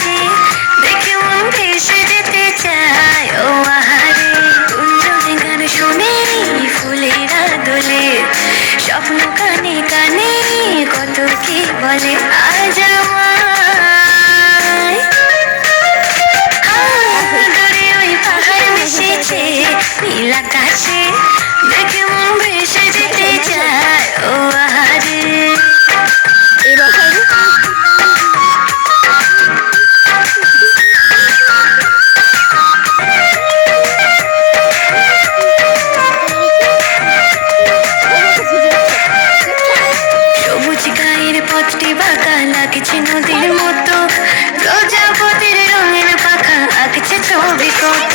আকাশে দেখে মন ভেসে যেতে চায় ও আহারে গুঞ্জনে গান শুনে ফুলেরা দোলে স্বপ্ন কানে কানে কত কি বলে আজ আমায় দূরে ওই পাহাড় মিশেছে নীল আকাশে দেখে মন ভেসে যেতে চায় ও আহারে সবুজ গায়ের পথটি বাঁকা লাগছে নদীর মতো প্রজাপতির রঙের পাখা আঁকছে ছবি কত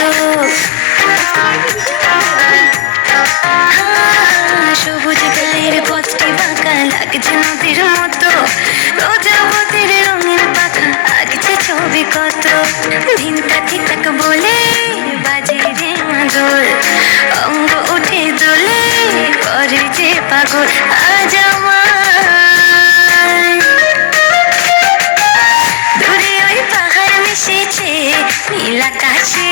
সবুজ গায়ের পথটি বাঁকা লাগছে নদীর মতো প্রজাপতির রঙের পাখা আঁকছে ছবি কত ধিনতা ঠিকঠাক বলে বাজে রে মাদল অঙ্গ উঠে দোলে করে যে পাগল আজ আমায় দূরে ওই পাহাড় মিশেছে নীল আকাশে